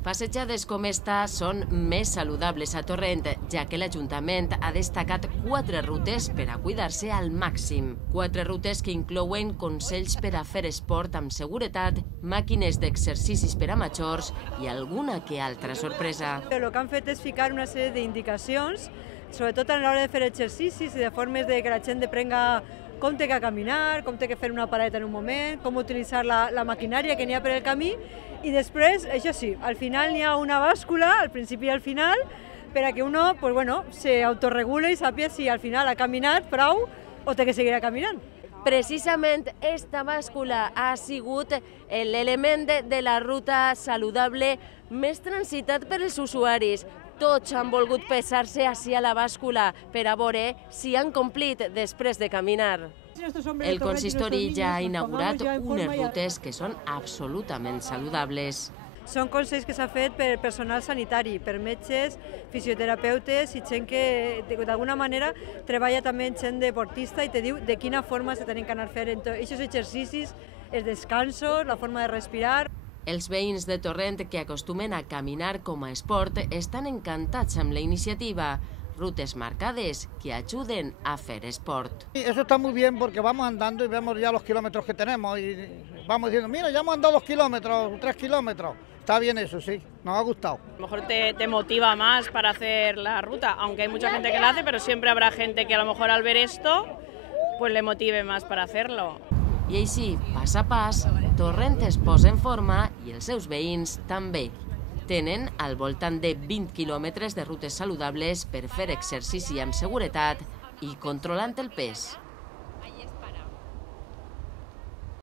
Passejades com esta són més saludables a Torrent, ja que l'Ajuntament ha destacat 4 rutes per a cuidar-se al màxim. 4 rutes que inclouen consells per a fer esport amb seguretat, màquines d'exercicis per a majors i alguna que altra sorpresa. El que han fet és ficar una sèrie d'indicacions, sobretot a l'hora de fer exercicis i de formes de que la gent prenga com té que caminar, com té que fer una parada en un moment, com utilitzar la maquinària que n'hi ha per el camí. I després, això sí, al final n'hi ha una bàscula, al principi i al final, per a que uno se autorregule i sàpiga si al final ha caminat prou o té que seguir caminant. Precisament esta bàscula ha sigut l'element de la ruta saludable més transitat per als usuaris. Tots han volgut pesar-se ací a la bàscula per a veure si han complit després de caminar. El consistori ja ha inaugurat unes rutes que són absolutament saludables. Són consells que s'ha fet per personal sanitari, per metges, fisioterapeutes i gent que d'alguna manera treballa també en gent deportista i te diu de quina forma se tenen que anar fent aquests exercicis, els descansos, la forma de respirar. Els veïns de Torrent que acostumen a caminar com a esport estan encantats amb la iniciativa. Rutes marcades que ayuden a hacer sport. Eso está muy bien porque vamos andando y vemos ya los kilómetros que tenemos y vamos diciendo, mira, ya hemos andado 2 kilómetros, 3 kilómetros. Está bien eso, sí, nos ha gustado. A lo mejor te motiva más para hacer la ruta, aunque hay mucha gente que la hace, pero siempre habrá gente que a lo mejor al ver esto pues le motive más para hacerlo. I així, pas a pas, Torrent es posa en forma i els seus veïns també. Tenen al voltant de 20 quilòmetres de rutes saludables per fer exercici amb seguretat i controlant el pes.